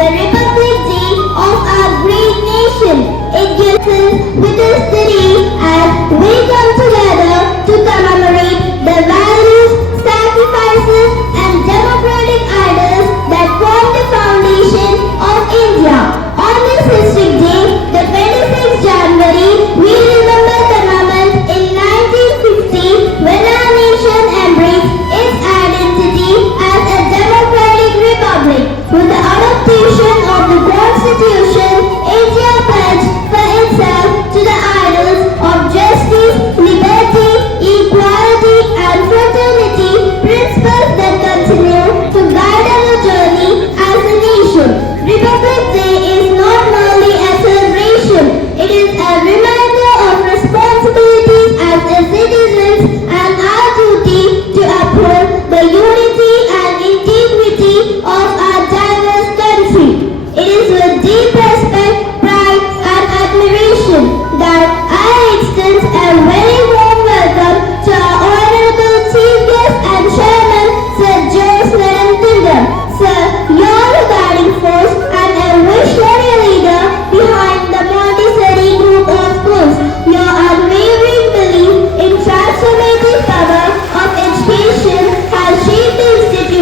the Republic Day of our great nation. It gives us with us today as we come together to commemorate the values, sacrifices and democratic ideals that form the foundation of India. On this historic day, the 26th January, we remember the moment in 1960 when our nation embraced its identity as a democratic republic. With the adoption of the Constitution, India pledged for itself to the ideals of justice, liberty, equality and fraternity, principles that continue to guide our journey as a nation. Republic Day is not merely a celebration, it is a reminder of responsibilities as a citizens and our duty to uphold the unity and integrity of our diverse country. It is with deep respect, pride and admiration that I extend a very warm welcome to our Honorable Chief Guest and Chairman, Sir Jose Narendran. Sir, your guiding force and a visionary leader behind the Montessori group of schools. Your unwavering belief in transformative power of education has shaped the institution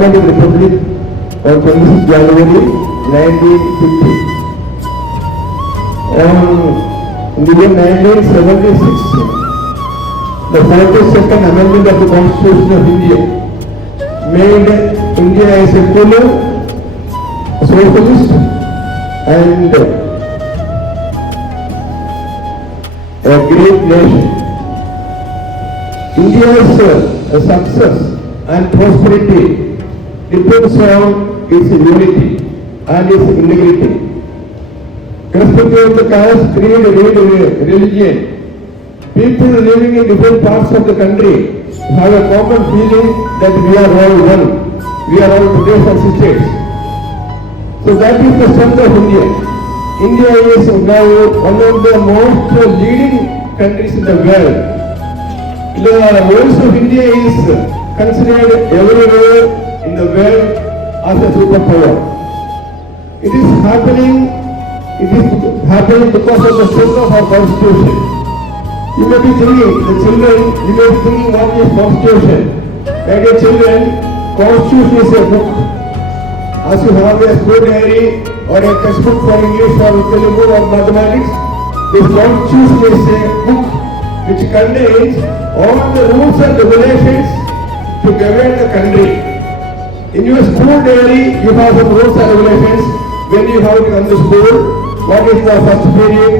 Democratic Republic on 26 January 1950. On the year 1976, the 42nd Amendment of the Constitution of India made India a secular, socialist and a great nation. India's success and prosperity depends on its unity and its integrity. Irrespective of the caste, creed, religion, people living in different parts of the country have a common feeling that we are all one. We are all brothers and sisters. So that is the strength of India. India is now one of the most leading countries in the world. The voice of India is considered everywhere in the world as a superpower. It is happening because of the strength of our constitution. You may be thinking, what is constitution? My dear children, constitution is a book. As you have a school diary or a textbook for English or Telugu or mathematics, this constitution is a book which contains all the rules and regulations to govern the country. In your school diary, you have some rules and regulations when you have to come to school. What is the first period?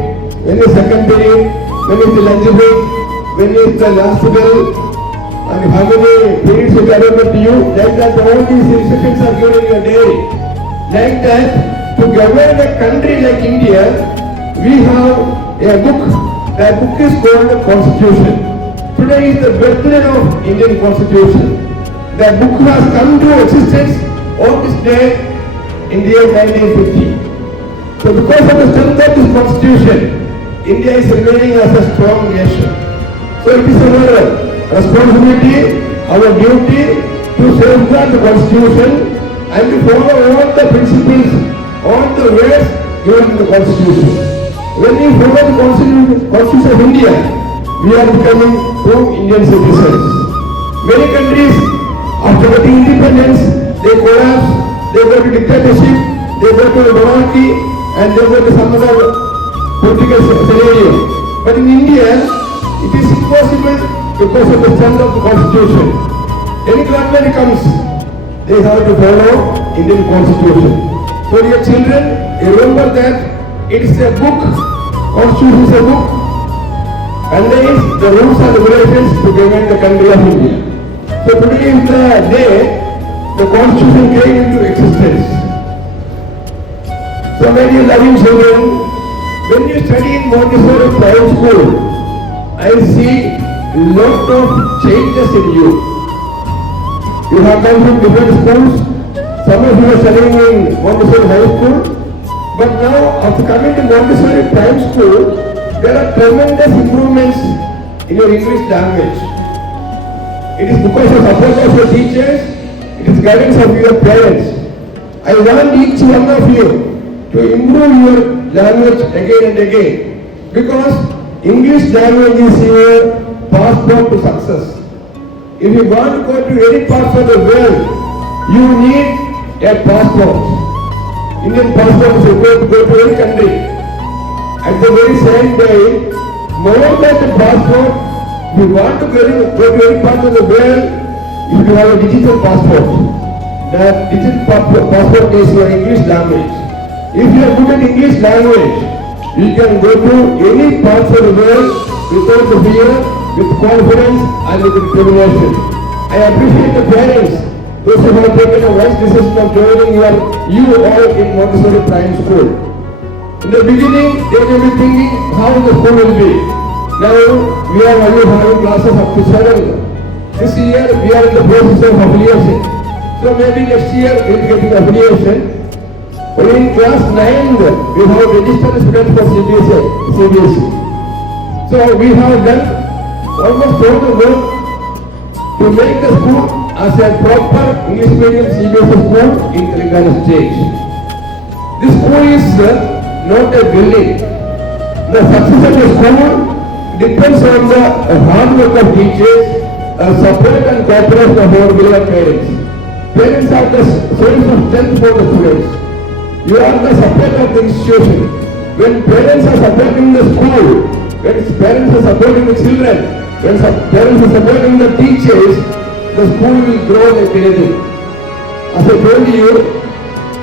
When is second period? When is the lunch break? When is the last bell? And how many periods is available to you? Like that, all these instructions are given in your diary. Like that, to govern a country like India, we have a book. That book is called the Constitution. Today is the birthday of Indian Constitution. That book has come to existence on this day in the year 1950. So because of the strength of this Constitution, India is remaining as a strong nation. So it is our responsibility, our duty to safeguard the Constitution and to follow all the principles, all the words given in the Constitution. When we follow the Constitution of India, we are becoming true Indian citizens. Many countries, after getting independence, they collapse, they go to dictatorship, they go to monarchy, and they go to some other political scenario. But in India, it is impossible because of the strength of the Constitution. Any government comes, they have to follow Indian Constitution. So dear children, remember that it is a book, Constitution is a book, contains the rules and regulations to govern the country of India. So today is the day the Constitution came into existence. So my dear loving children, when you study in Montessori private school, I see lot of changes in you. You have come from different schools. Some of you are studying in Montessori high school. But now, after coming to Montessori private school, there are tremendous improvements in your English language. It is because of support of your teachers, it is guidance of your parents. I want each one of you to improve your language again and again, because English language is your passport to success. If you want to go to any parts of the world, you need a passport. Indian passport is required to go to any country. At the very same time, more than the passport, if you want to go to any part of the world, you have a digital passport. That digital passport is your English language. If you are good at English language, you can go to any parts of the world without the fear, with confidence and with determination. I appreciate the parents, those who have taken a wise decision of joining you all in Montessori Prime School. In the beginning, they may be thinking how the school will be. Now, we are only having classes up to 7. This year, we are in the process of affiliation. So maybe next year, we will get the affiliation. Only in class 9, we have registered students for CBSE. So we have done almost all the work to make the school as a proper English medium CBSE school in Telangana state. This school is not a building. The success of the school depends on the hard work of teachers, support and cooperation of our beloved parents. Parents are the source of strength for the students. You are the support of the institution. When parents are supporting the school, when parents are supporting the children, when parents are supporting the teachers, the school will grow like anything. As I told you,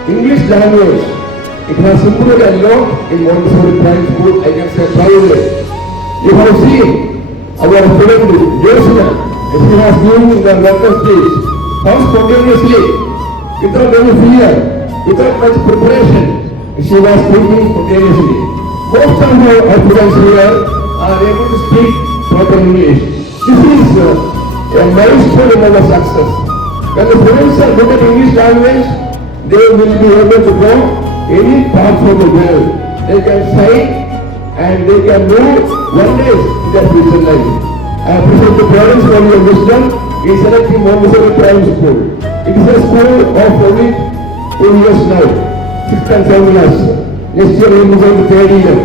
English language, it has improved a lot in Montessori Primary School, I can say proudly. You have seen our friend Josina, she has given the letter speech, how spontaneously, without any fear, without much preparation, she was speaking spontaneously. Most of our students here are able to speak proper English. This is a milestone in our success. When the students are good at English language, they will be able to go any parts of the world. They can sign and they can move one day in their future life. I appreciate the parents for your wisdom in selecting Montessori Primary School. It is a school of only 2 years now, 6 and 7 years. Next year we will go to 3rd year.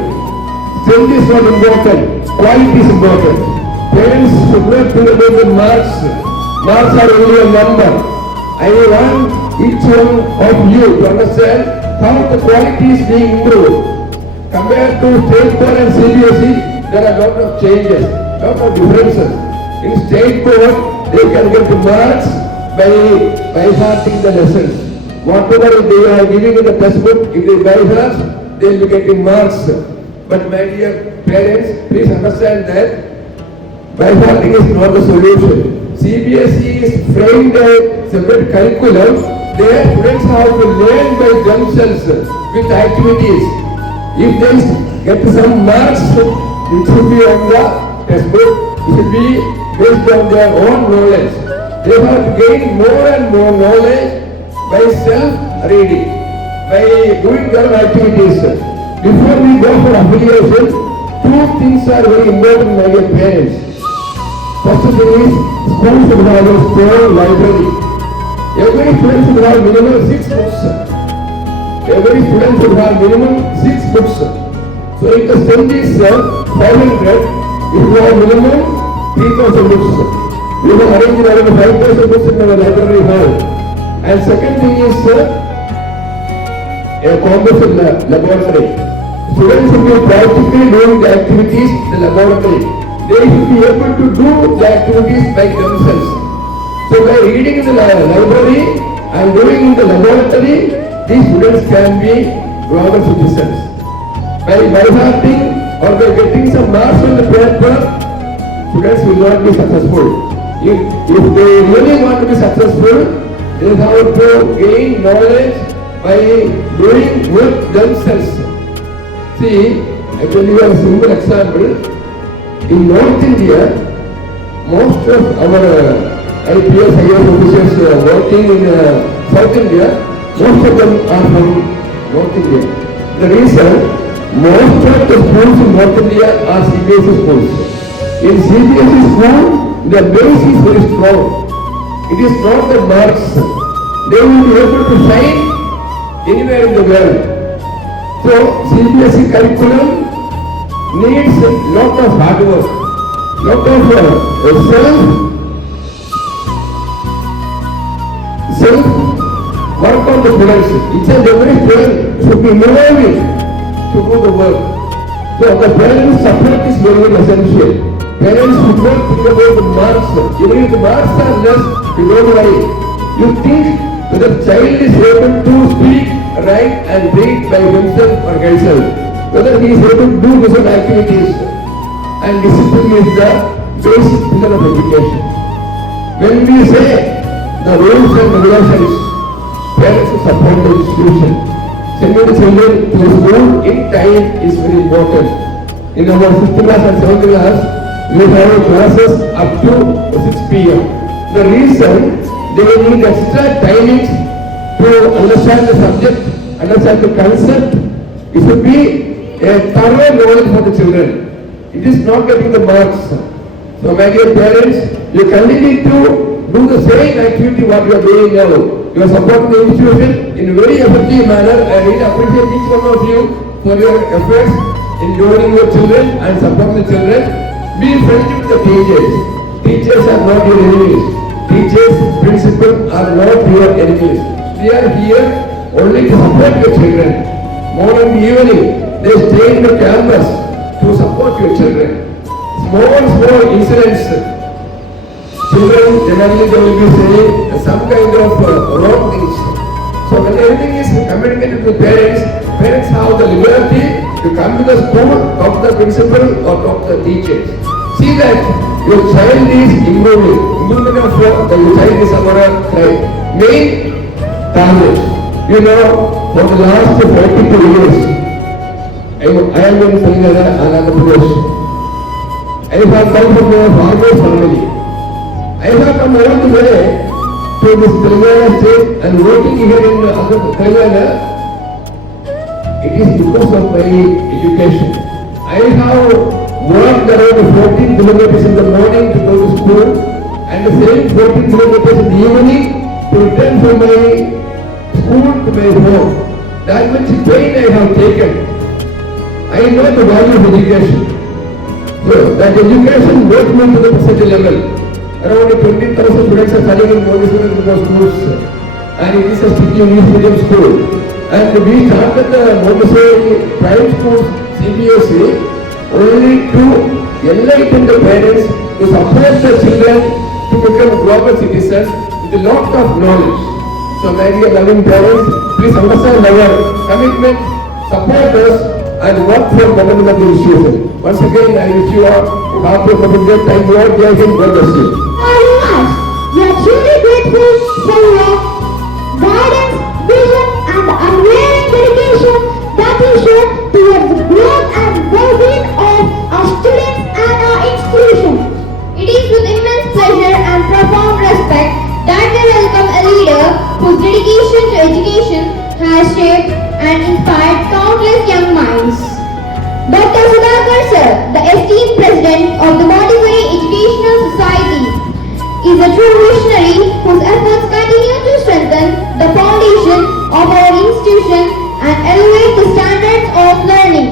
Strength is not important, quality is important. Parents should not think about the marks. Marks are only a number. I want each one of you to understand how the quality is being improved. Compared to state board and CBSE, there are a lot of changes, lot of differences. In state board, they can get the marks by hearting the lessons. Whatever they are giving in the textbook, if they by heart, they will be getting marks. But my dear parents, please understand that by hearting is not the solution. CBSE is framed a separate curriculum. Their students have to learn by themselves with activities. If they get some marks, it should be on the textbook. It should be based on their own knowledge. They have to gain more and more knowledge by self-reading, by doing their activities. Before we go for affiliation, 2 things are very important, my dear parents. First thing is, school should have a strong library. Every student should have minimum 6 books. Every student should have minimum 6 books. So if the strength is 500, if you have minimum 3,000 books, we will arrange around 5,000 books in our library hall. And second thing is a composite laboratory. Students should be practically doing the activities in the laboratory. They should be able to do the activities by themselves. So by reading in the library and doing in the laboratory, these students can be global citizens. By hearting or by getting some marks on the paper, students will not be successful. If they really want to be successful, they have to gain knowledge by doing work themselves. See, I tell you a simple example. In North India, most of our IPS, IAS officers working in South India, most of them are from North India. The reason, most of the schools in North India are CBSE schools. In CBSE school, the base is very strong. It is not the marks. They will be able to shine anywhere in the world. So, CBSE curriculum needs a lot of hard work, lot of self work on the students. Each and every student should be moving to do the work. So the parents' support is very essential. Parents should not think about the marks. Even if the marks are less, you don't worry. You think that the child is able to speak, write and read by himself or herself. Whether he is able to do different activities, and discipline is the basic pillar of education. When we say the rules and regulations, parents should support the institution. Sending the children to school in time is very important. In our 5th class and 7th class, we have classes up to 6 p.m. The reason they need extra timings to understand the subject, understand the concept, it should be a thorough knowledge for the children. It is not getting the marks. So my dear parents, you continue to do the same activity what you are doing now. You are supporting the institution in a very effective manner. I really appreciate each one of you for your efforts in learning your children and supporting the children. Be friendly with the teachers. Teachers are not your enemies. teachers, principal are not your enemies. We are here only to support your children. Morning, evening, they stay in the campus to support your children. Small incidents, children generally they will be saying some kind of wrong things. So when everything is communicated to parents, parents have the liberty to come to the school, talk to the principal or talk to the teachers. See that your child is improving. Improvement of your child is our main target. You know, for the last 42 years, I am in Telangana, Andhra Pradesh. I have come from a farmer's family. I have come all the way to this Telangana state and working here in Telangana. It is because of my education. I have walked around 14 kilometers in the morning to go to school and the same 14 kilometers in the evening to return from my school to my home. That much pain I have taken. I know the value of education. So that education brought me to the such a level. Around 20,000 students are studying in Montessori schools and it is a strictly English medium school. And we started the Montessori private schools, CBSE, only to enlighten the parents to support the children to become global citizens with a lot of knowledge. So my dear loving parents, please understand our commitment, support us and work for betterment of the institution. Once again, I wish you all happy Republic Day. Thank you all. Jai Hind, God bless you. We are truly grateful for your guidance, vision and unwavering dedication that you show towards the growth and well-being of our students and our institution. It is with immense pleasure and profound respect that we welcome a leader whose dedication to education has shaped and inspired countless young minds. Dr. Sudhakar Sir, the esteemed President of the Montessori Educational Society, is a true visionary whose efforts continue to strengthen the foundation of our institution and elevate the standards of learning.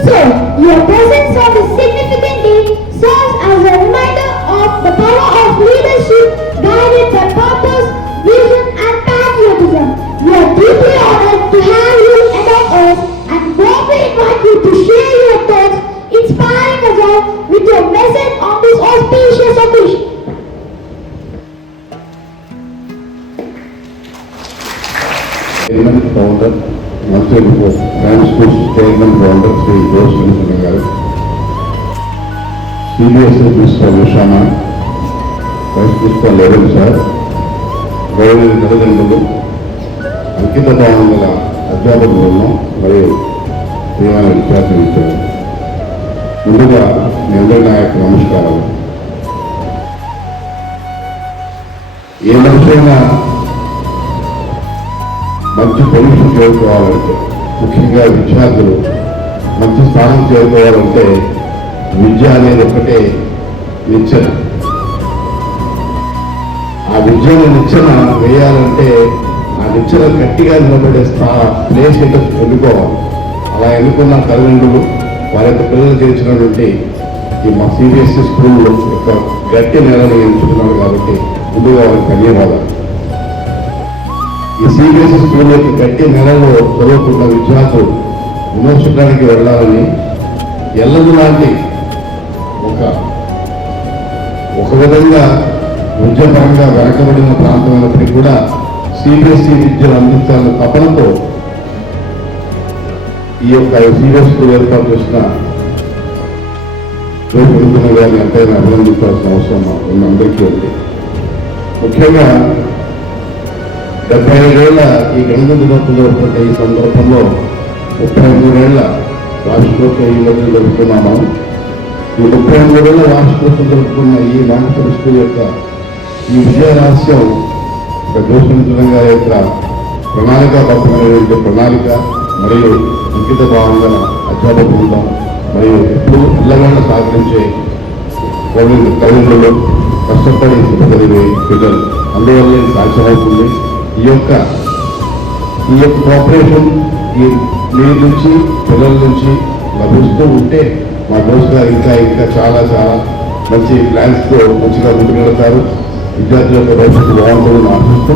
So, your presence on this significant day serves as a reminder of the power of leadership guided by purpose, vision and patriotism. We are deeply honored to have you among us and warmly invite you to share your thoughts, inspiring us all with your message on this auspicious occasion. Chairman Founder, Master Prime School Chairman Founder, Sri Jose Nagaru, CBSE Principal Vishama, Vice Principal Level Sir, గౌరవ తల్లిదండ్రులు, అంకిత భావం గల అధ్యాపకులను మరియు ప్రియమైన విద్యార్థి మిత్రులు, ముందుగా మీ అందరి నా యొక్క నమస్కారాలు. ఏ మనిషైనా మంచి పొజిషన్ చేరుకోవాలంటే, ముఖ్యంగా విద్యార్థులు మంచి స్థానం చేరుకోవాలంటే విద్య అనేది ఒకటే నిచ్చెన. ఆ విద్యను నిచ్చెన వేయాలంటే ఆ నిచ్చెన గట్టిగా నిలబడే ప్లేస్ ఏంటో ఎన్నుకోవాలి. అలా ఎన్నుకున్న తల్లిదండ్రులు వారి యొక్క పిల్లలు చేర్చినటువంటి ఈ మా సిబిఎస్ఈ స్కూల్లో యొక్క గట్టి నేలని ఎంచుకున్నారు కాబట్టి ముందుగా వారికి ధన్యవాదాలు. ఈ సిబిఎస్ఈ స్కూల్ యొక్క గట్టి నెలలో చదువుకున్న విద్యార్థులు విమర్శించడానికి వెళ్ళాలని ఎల్లదు లాంటి ఒక విధంగా విద్యాపరంగా వెనకబడిన ప్రాంతమైనప్పటికీ కూడా సిబిఎస్ఈ విద్యను అందించాలన్న తపనతో ఈ యొక్క సిబిఎస్ఈ స్కూల్ ఏర్పాటు చేసిన జోషి గారిని ఎంతైనా అభినందించాల్సిన అవసరం ఉన్న అందరికీ ఉంది. ముఖ్యంగా 75 ఏళ్ల ఈ గణతంత్ర దినోత్సవం జరుపుకునే ఈ సందర్భంలో 33 ఏళ్ల వార్షికోత్సవం ఈ మధ్య జరుపుకున్నాము. ఈ 33 ఏళ్ల వార్షికోత్సవం జరుపుకున్న ఈ మాంటెసరీ స్కూల్ యొక్క ఈ విజయ రహస్యం జోషి గారి యొక్క ప్రణాళికాబద్ధమైనటువంటి ప్రణాళిక మరియు అంకిత భావం గల అధ్యాపక బృందం మరియు ఎప్పుడు పిల్లలను సహకరించే తల్లిదండ్రులు కష్టపడి చదివే పిల్లలు అందువల్ల సాధ్యమవుతుంది. ఈ యొక్క కోఆపరేషన్ మీ నుంచి పిల్లల నుంచి లభిస్తూ ఉంటే మా దోస్తు గారు ఇంకా చాలా చాలా మంచి ప్లాన్స్తో మంచిగా ముందుకు వెళ్తారు. విద్యార్థుల యొక్క భవిష్యత్తు బాగుంటుందని ఆశిస్తూ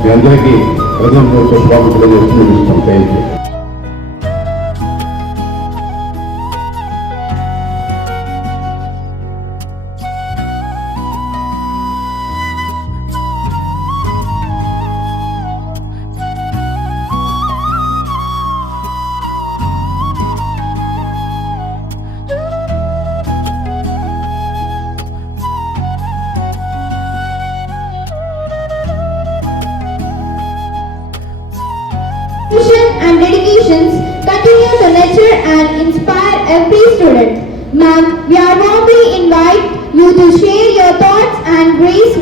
మీ అందరికీ ప్రజలకు శుభాకాంక్షలు తెలియజేస్తూ ముగిస్తాం. Thank you. And dedications continue to nurture and inspire every student. Ma'am, we are warmly invite you to share your thoughts and grace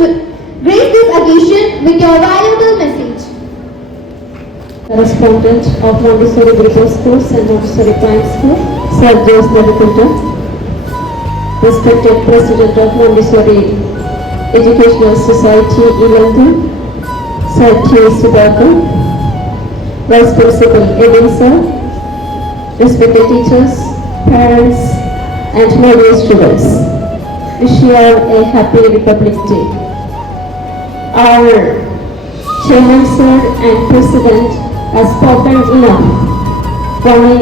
this occasion with your valuable message. Correspondent of Montessori Group of Schools and Montessori Prime School, Sir Jose Nadakunta. Respected President of Montessori Educational Society, Ilandu, Sir T. Subaka. Vice Principal Edin sir, respected teachers, parents and my dear students, wish you all a happy Republic Day. Our Chairman sir and President has spoken enough for me.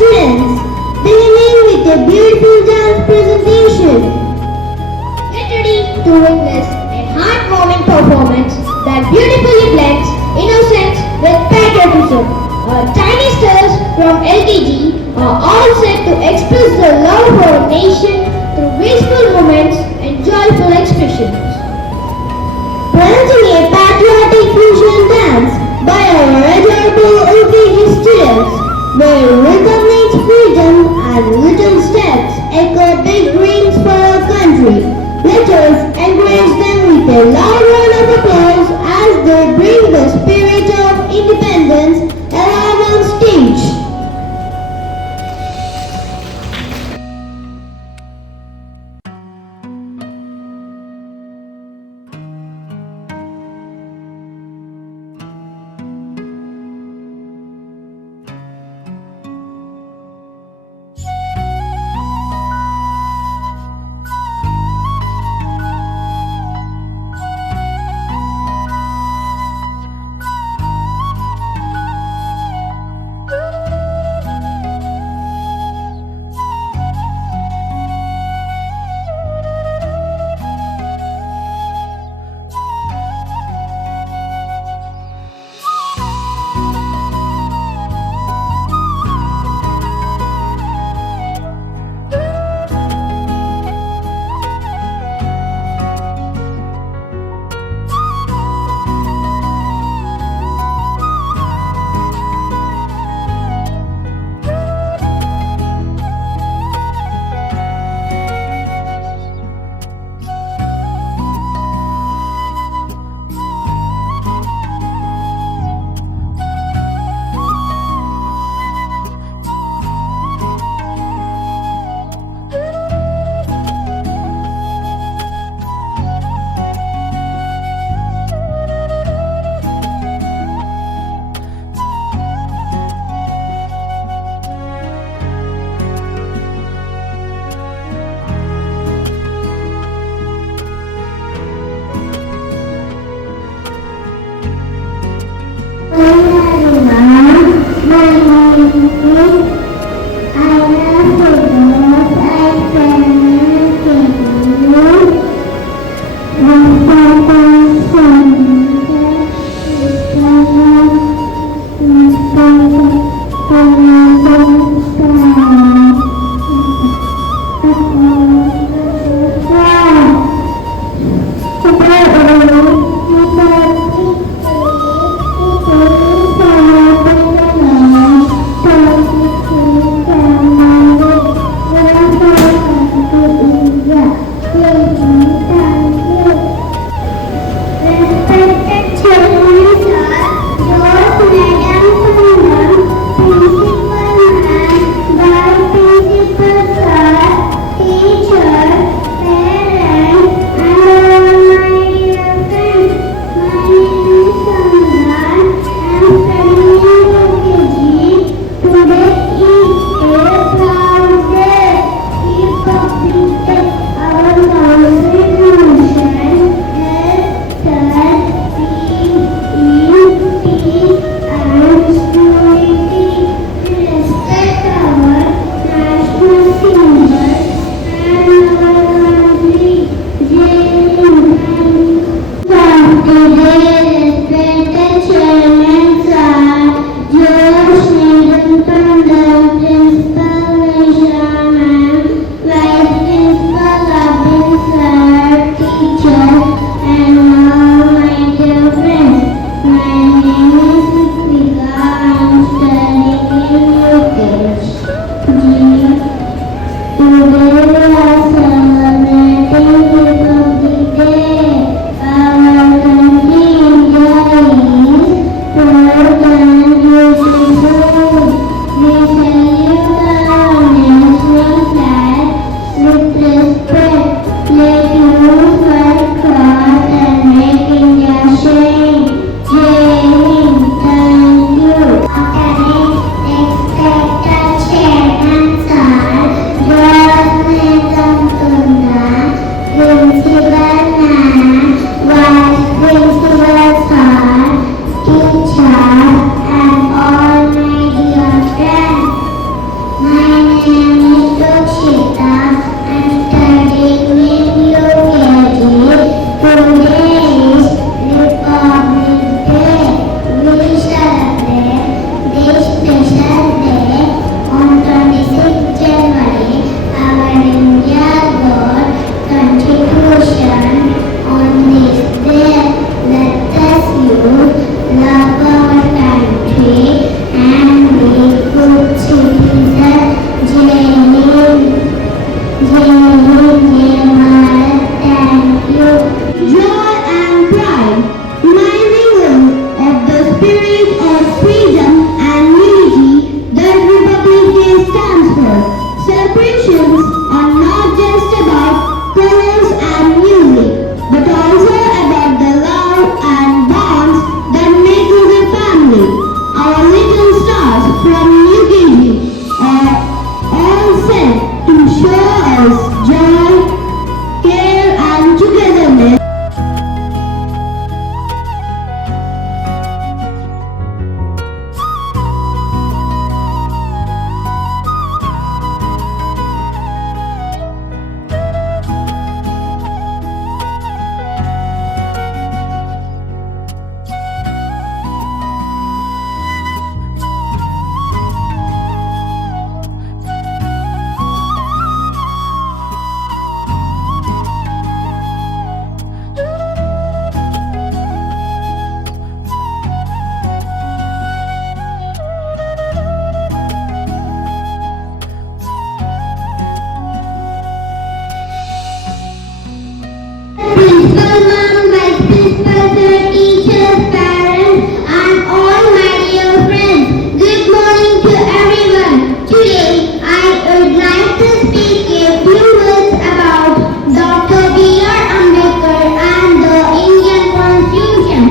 Students, beginning with a beautiful dance presentation. Get ready to witness a heartwarming performance that beautifully blends innocence with patriotism. Our tiny stars from LKG are all set to express their love for our nation through graceful moments and joyful expressions. Presenting a patriotic fusion dance by our adorable LKG students, where rhythm meets freedom and little steps echo big dreams for our country. Let us encourage them with a loud round of applause as they bring the spirit of independence alive on stage. from New Delhi are all set to show us joy, care and togetherness. Principal ma'am, vice principal sir, teachers, parents, and all my dear friends. Good morning to everyone. Today, I would like to speak a few words about Dr. B.R. Ambedkar and the Indian Constitution.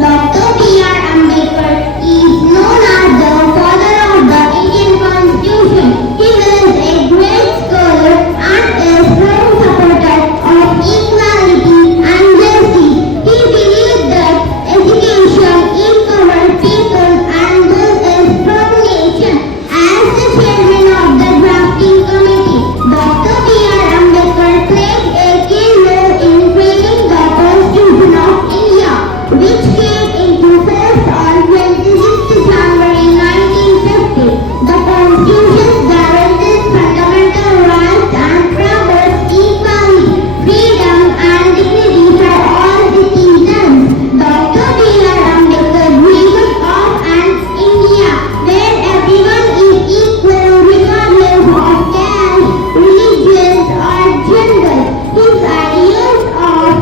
Dr. B.R. Ambedkar is known as the father of the Indian Constitution. He was a great scholar and a strong supporter of equality and justice. He believed that education empowers people and builds a strong nation. As the chairman of the drafting committee, Dr. B.R. Ambedkar played a key role in framing the Constitution of India, which came into force on 26th January 1950. The Constitution guarantees fundamental rights and promotes equality, freedom and dignity for all citizens. Dr. B.R. Ambedkar dreamed of an India where everyone is equal regardless of caste, religion or gender. His ideals of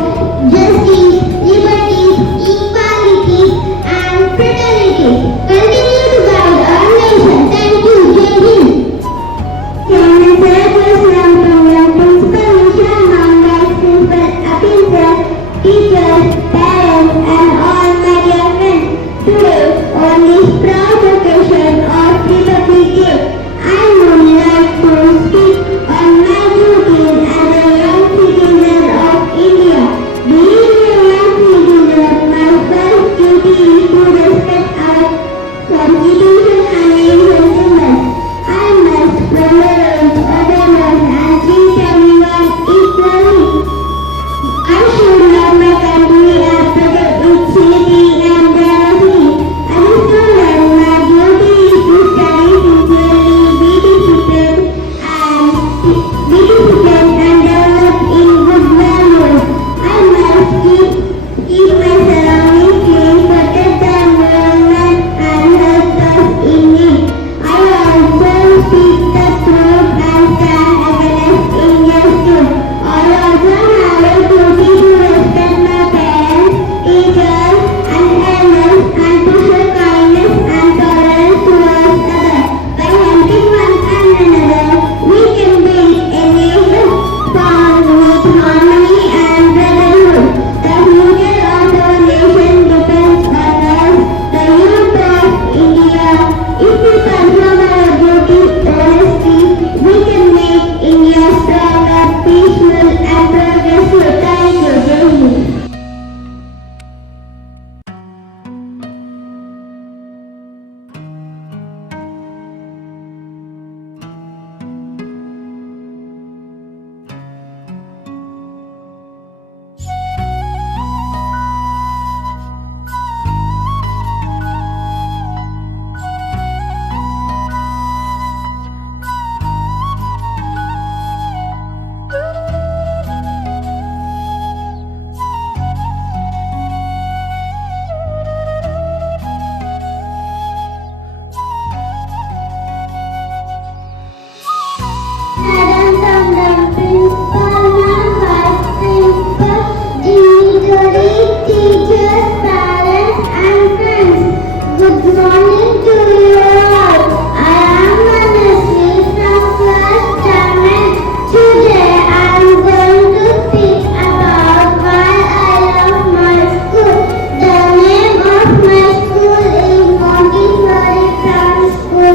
justice, liberty, equality and fraternity continue to guide our nation. Thank you. Jai Hind. Chairman Sir, President Program, Principal Nisha Ma'am, Vice Principal Apil Sir, teachers, parents and all my dear friends. Today, on this proud occasion of Republic Day, I would like to speak on my duties as a young citizen of India. Being a young citizen, my first duty is to respect our Constitution and its symbols. I must tolerate others and treat everyone equally. I should love my country and protect its unity and diversity. As a student, my duty is to study sincerely, be disciplined and develop in good values. I must keep my surroundings clean, protect the environment and help those in need. I also speak the truth and stand against injustice. I also have a duty to respect my parents, teachers and elders and to show kindness and tolerance towards others. By helping one another, we can build a nation found with harmony and brotherhood. The future of our nation depends on us, the youth of India. If we perform our duty honestly, we can make India stronger, peaceful and progressive. Thank you. Jai Hind. School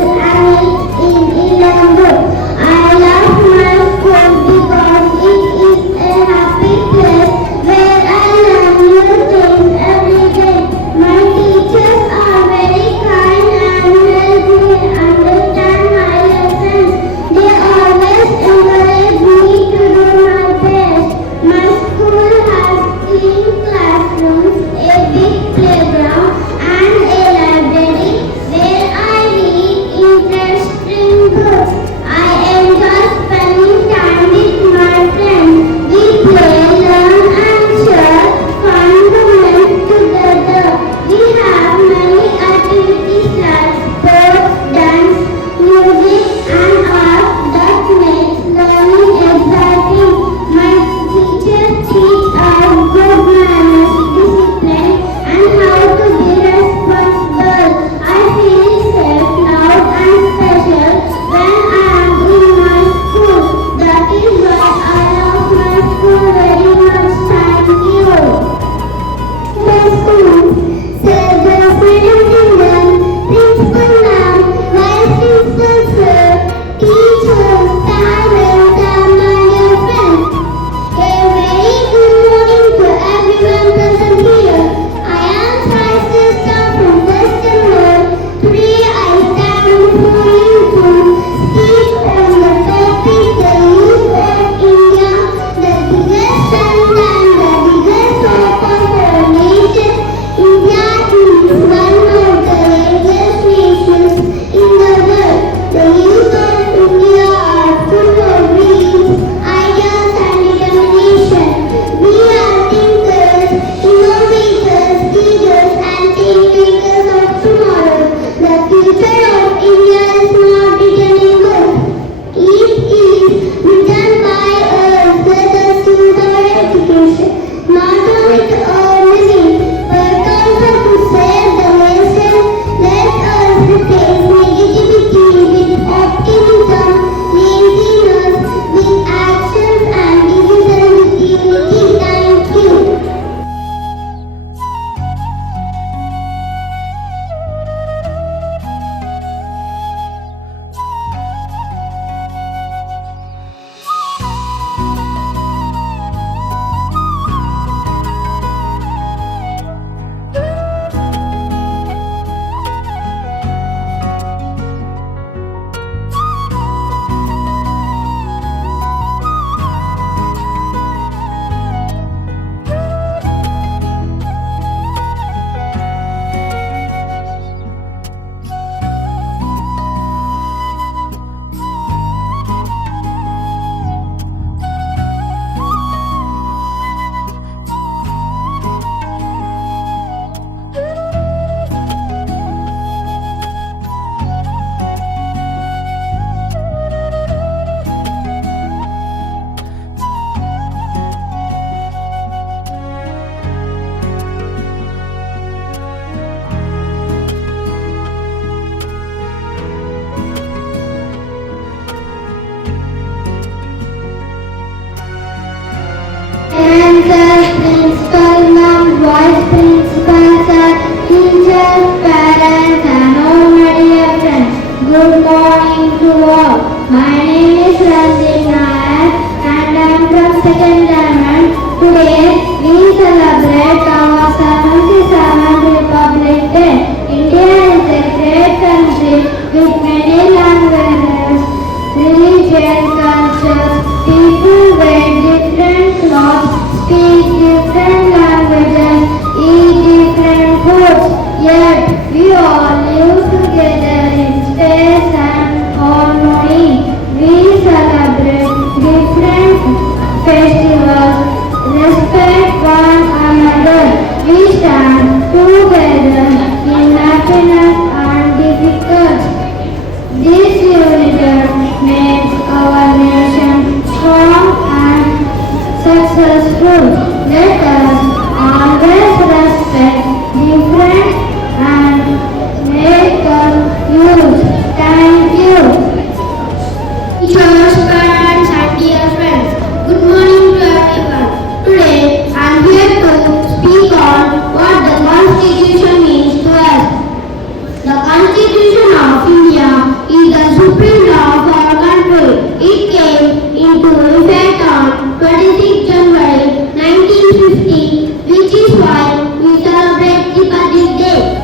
Constitution of India is the supreme law of our country. It came into effect on 26 January 1950, which is why we celebrate Republic Day.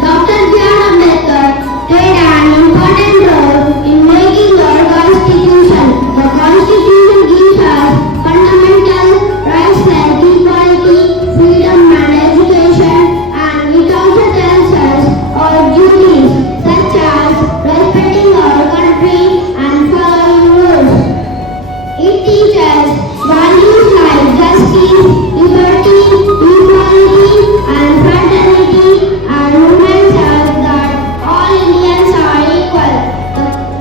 Dr. B.R. Ambedkar played an important role in making our Constitution. The Constitution gives us fundamental rights like equality, freedom and education, and it also tells us our duties such as respecting our country and following rules. It teaches values like justice, liberty, equality and fraternity, and reminds us that all Indians are equal.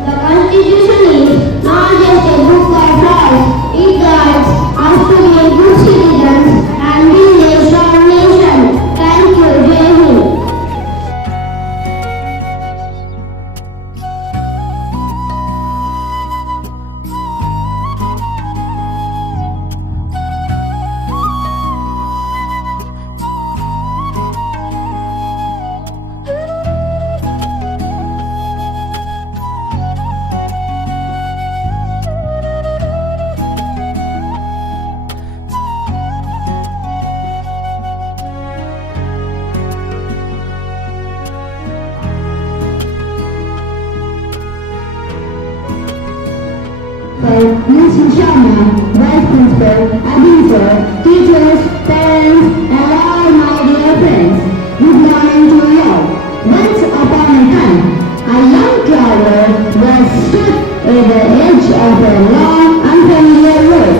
The Constitution is not just a book of laws, it guides us to be good citizens and build a strong nation. Thank you, Jai Hind. Mrs. Sharma, Vice Principal, Abhi sir, teachers, parents, and all my dear friends, good morning to you all. Once upon a time, a young traveler was stood at the edge of a long, unfamiliar road.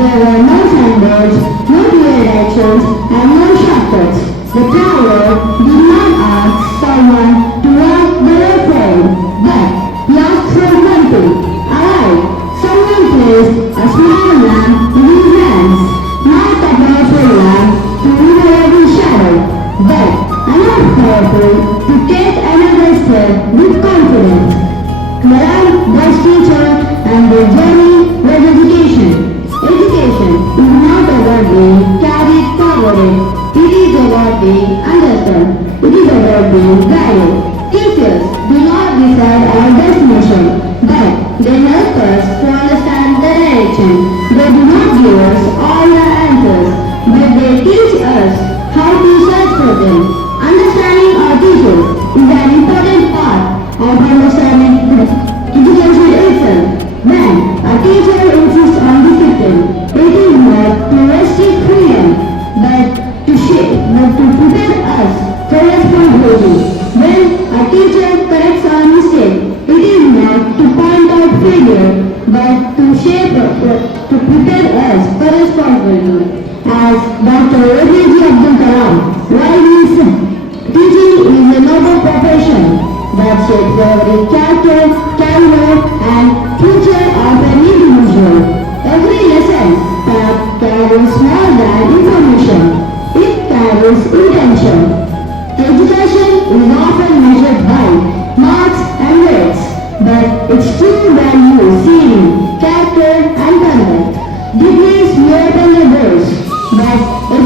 There were no signboards, no clear directions, and no shortcuts. The traveler did not ask someone to walk the road for him, but he asked for one thing, a light. Someone placed a small lamp in his hands, not a powerful lamp to remove every shadow, but enough powerful to take another step with confidence. The lamp was teacher and the journey was education. Education is not about being carried forward. It is about being understood. It is about being guided. Teachers do not decide our destination, but they help us to understand the direction. They do not give us all the answers, but they teach us how to search for them. Understanding our teachers is an important part of understanding education itself. When a teacher insists on discipline, it is not to restrict freedom, but to prepare us for responsibility. When a teacher corrects our mistake, it is not to point out failure, but to prepare us for responsibility. As Dr. APJ Abdul Kalam rightly said, teaching is a noble profession that shapes every character, career, and future of an individual. Every lesson carries more than information. It carries intention. Education is often measured by marks and grades, but its true value is seen, character and conduct. Degrees may open the doors, but the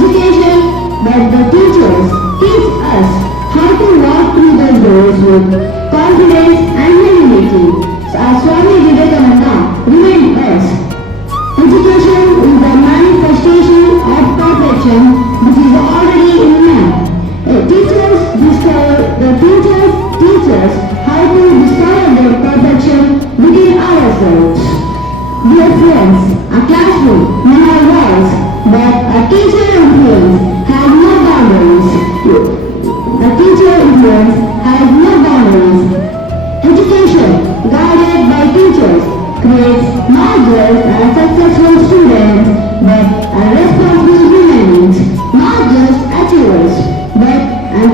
teachers teach us how to walk through the doors with confidence and humility. As Swami Vivekananda reminded us, education is the manifestation of perfection which is already in man. Teachers teach us how to discover their perfection within ourselves. Dear friends, a classroom may have walls, but a teacher influence has no boundaries. The teacher influence has no boundaries. Education, guided by teachers, creates not just a successful students, but a responsible human beings, not just achievers, but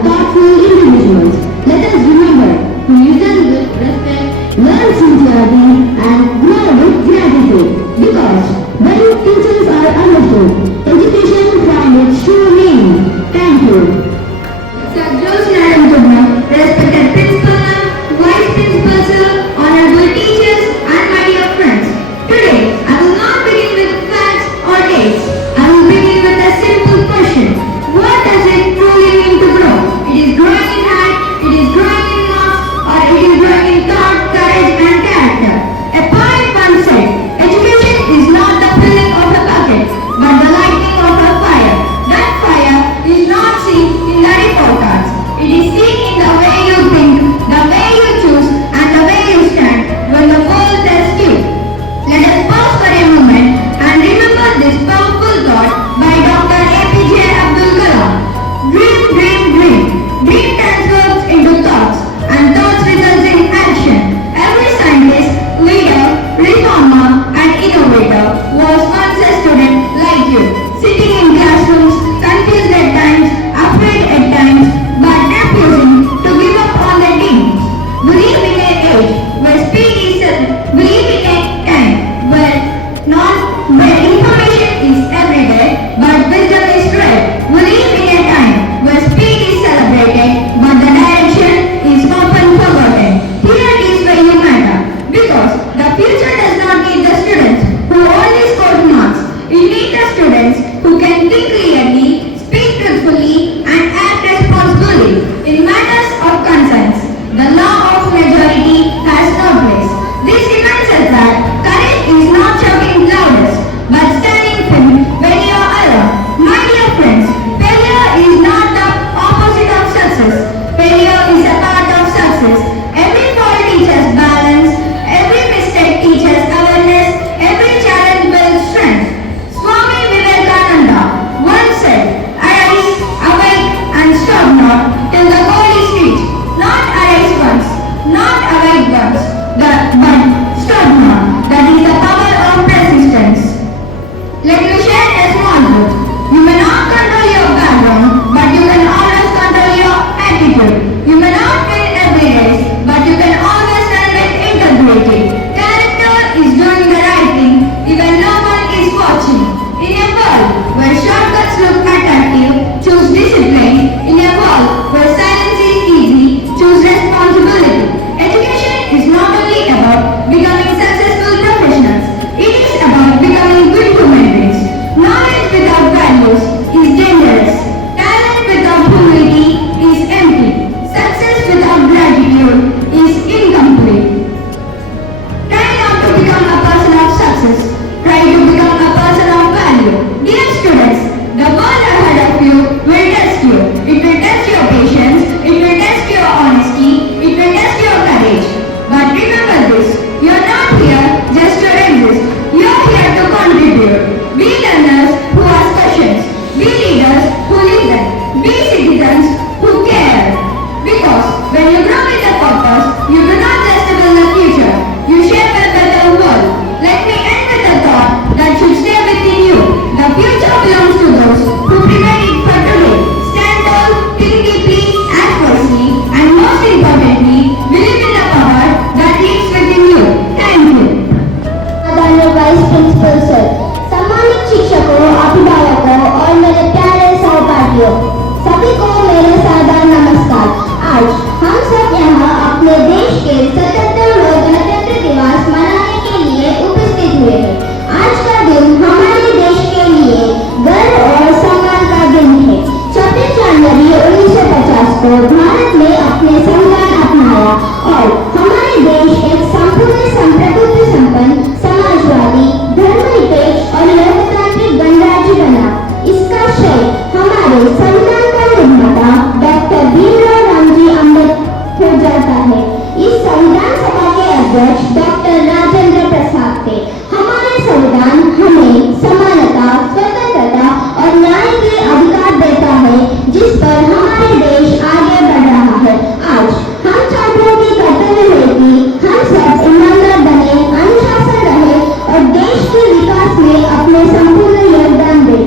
thoughtful individuals. Let us remember to listen with respect, learn sincerely, and grow with gratitude. Because when teachers are understood, education finds its true meaning. Thank you. Sir Jose Narendra, respected Principal, Vice Principal Sir, honorable teachers, and my dear friends. Today, I will not begin with facts you can always run with integrity. Character is doing the right thing even no one is watching. In a world where shortcuts look attractive, choose discipline. In a world where silence is easy, choose responsibility. Education is not only about becoming successful professionals, it is about becoming good human beings. Knowledge without values is dangerous. Talent without humility is empty. Success without gratitude is incomplete. Try not to become a person of success. Try to become a person of value. Dear students, the world ahead of you will test you. It will test your patience. It will test your honesty. It will test your courage. But remember this, you are not here just to exist. You are here to contribute. Be learners who ask questions. Be leaders who listen. Be citizens who care. Because when you grow with a purpose, you do not just build the future. You shape a better world. Let me end with a thought that should stay within you. The future belongs to those who prepare it for today. Stand tall, think deeply, act wisely, and most importantly, believe in the power that lives within you. Thank you. आदरणीय vice principal sir, सम्मानित शिक्षकों, अभिभावकों और मेरे प्यारे सहपाठियों, सभी को मेरे सादर नमस्कार। आज हम सब यहाँ अपने देश के 77वें गणतंत्र दिवस मनाने के लिए उपस्थित हुए हैं। आज का दिन हमारे देश के लिए गर्व और सम्मान का दिन है। 26 जनवरी 1950 को भारत ने अपने संविधान अपनाया और हमारे देश एक संपूर्ण संप्रभुत्व संपन्न समाजवादी, धर्मनिरपेक्ष और लोकतांत्रिक गणराज्य बना। इसका श्रेय हमारे संविधान का निर्माता डॉक्टर भीमराव रामजी अम्बेडकर को जाता है। इस संविधान सभा के अध्यक्ष डॉक्टर राजेंद्र प्रसाद थे। हमारे संविधान हमें समानता, स्वतंत्रता और न्याय के अधिकार देता है, जिस पर हमारे देश आगे बढ़ रहा है। आज हम छात्रों की कर्तव्य है कि हम सब ईमानदार बने, अनुशासन रहे और देश के विकास में अपने संपूर्ण योगदान दें।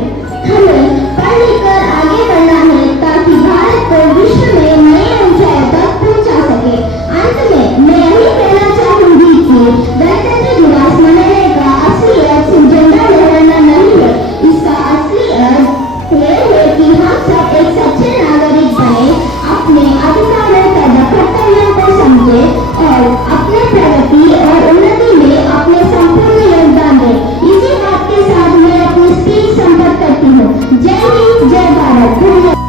हमें पढ़ लिखकर आगे बढ़ना है ताकि भारत को विश्व में नए ऊंचाइयों तक पहुंचा सके। अंत में मैं यही कहना चाहूंगी कि गणतंत्र दिवस मनाने का असली अर्थ सिर्फ झंडा लहराना नहीं है। इसका असली अर्थ यह है कि हम सब एक सच्चे नागरिक बने, अपने अधिकारों तथा कर्तव्यों को समझे और अपने प्रगति और उन्नति में अपने संपूर्ण योगदान दें। इसी बात के साथ मैं अपनी स्पीच संपन्न करती हूँ। जय हिंद, जय भारत। धन्यवाद।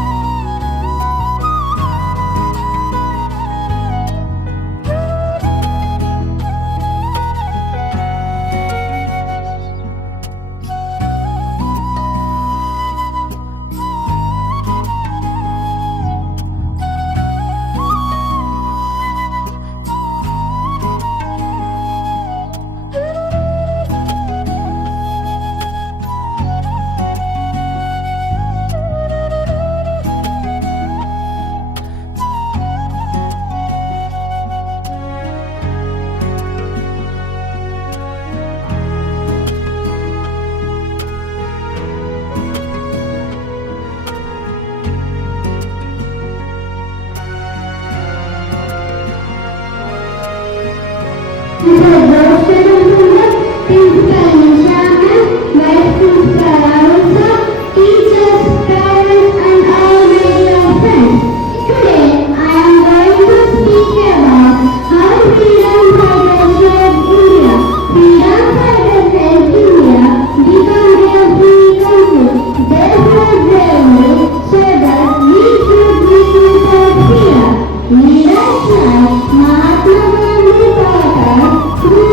Leaders like Mahatma Gandhi taught us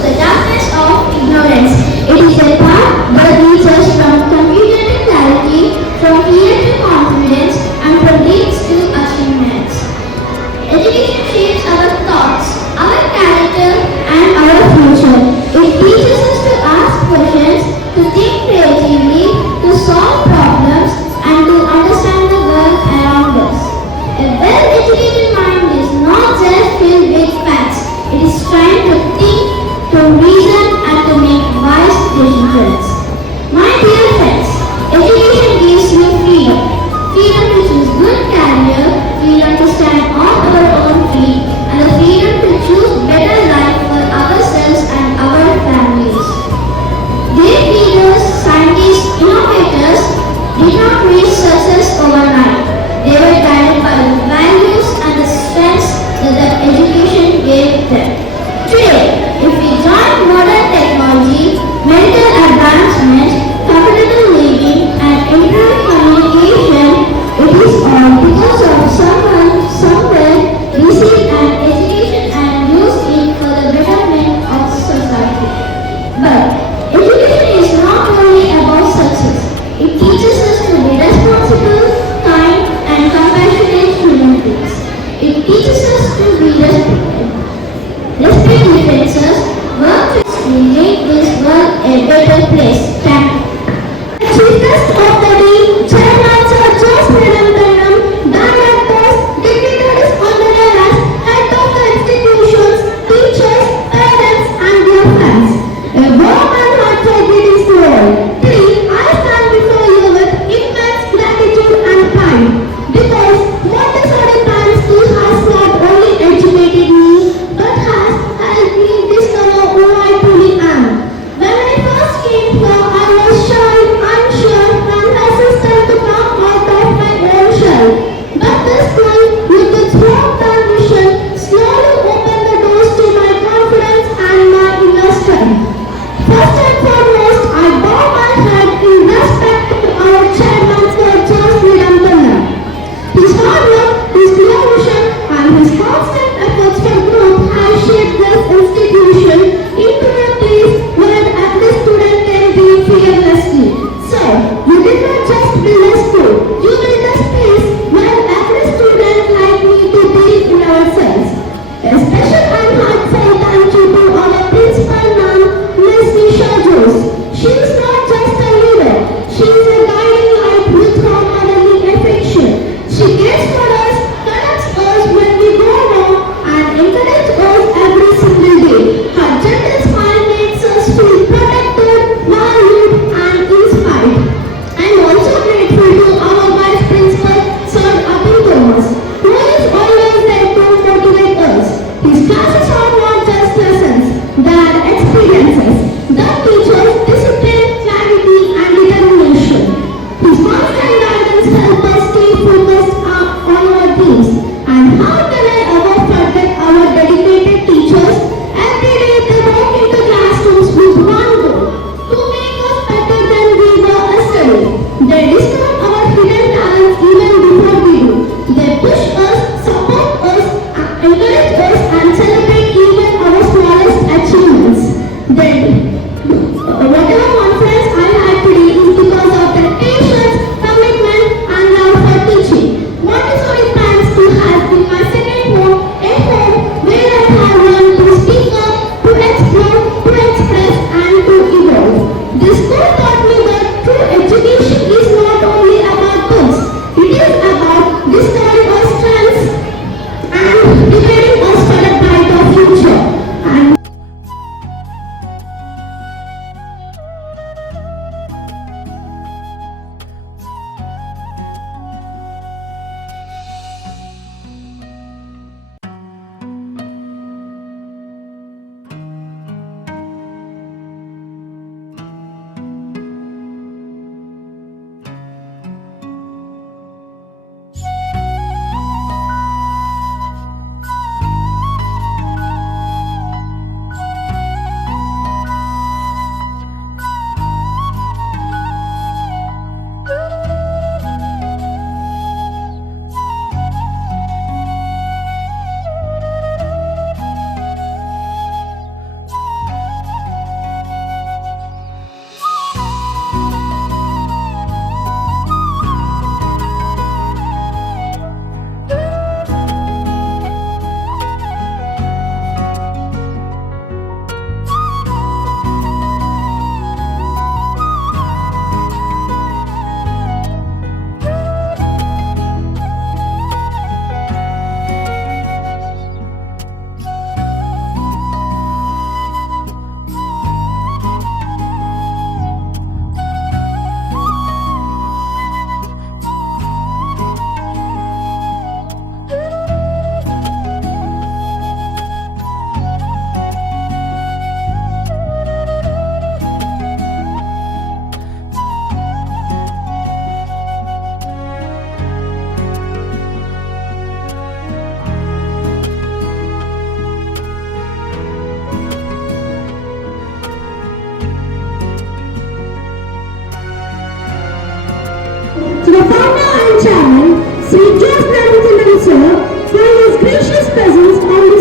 the darkness of ignorance. It is a path that leads us from confusion to clarity, from fear to confidence, and from dreams to achievements. Education shapes our thoughts, our character, and our future. It teaches us to ask questions, to think creatively, to solve problems, and to understand the world around us. A well-educated mind is not just filled with facts. It is trying to think, to reason, and to make wise decisions. My dear friends, education gives you freedom. Freedom to choose good career, freedom to stand on our own feet, and the freedom to choose better life for ourselves and our families. Great leaders, scientists, innovators did not reach success overnight. They were guided by the values and the strengths that the education gave them. Today, if we join modern technology, medical advancement, competitive living, and improved communication, it is all because of someone somewhere received an education and used it for the betterment of society. But education is not only about success. It teaches us to be responsible, kind, and compassionate human beings. It teaches us to be respect differences, work to make this world a better place. Thank you. Chiefest of the day, Chairman Sir Jose Nirantanam, directors, dignitaries on the as head of the institutions, teachers, parents, and their friends. A warm and heartfelt greetings to all. Today, I stand before you with immense gratitude and pride, because Montessori Prime School has not only educated me, but has helped me discover who I truly am. When I first came here, I was shy, unsure, and hesitant to come out of my own shell. But this school, with its warmth and vision, slowly opened the doors to my confidence and my inner strength. First and foremost, I bow my head in respect to our chairman, Sir Jose Nirantanam. His hard work, his clear vision, and his constant efforts for growth have shaped this institution into a place where every student can be fearlessly. So, you did not just build a school, you built a space where every student like me to believe in ourselves. A special and heartfelt thank you to our principal ma'am, Miss Nisha Jose. She is not just a leader, she is a guiding light with her motherly affection. She cares for us, corrects us when we go wrong, and encourages us every single day. Her gentle smile makes us feel protected, valued, and inspired. I am also grateful to our vice principal, Sir Atul Thomas, who is always there to motivate us. His classes are not just lessons, they are experiences that teach us discipline, clarity, and determination. His constant guidance helps us stay focused on our dreams. And how can I ever forget our dedicated teachers? Every day they walk into classrooms with one goal, to make us better than we were yesterday. They discover our hidden talents even before we do. They push us, support us, encourage us, and celebrate even our smallest achievements. Whatever conference I had today is because of their patience, commitment, and love for teaching. Montessori Prime School has been my second home, a home where I have learned to speak up, to explore, to express, and to evolve. This school taught me that true education is not only about books, it is about discovering our strengths and preparing us for a brighter future. And to the founder and chairman, Sri Joseph Sir, for his gracious presence on this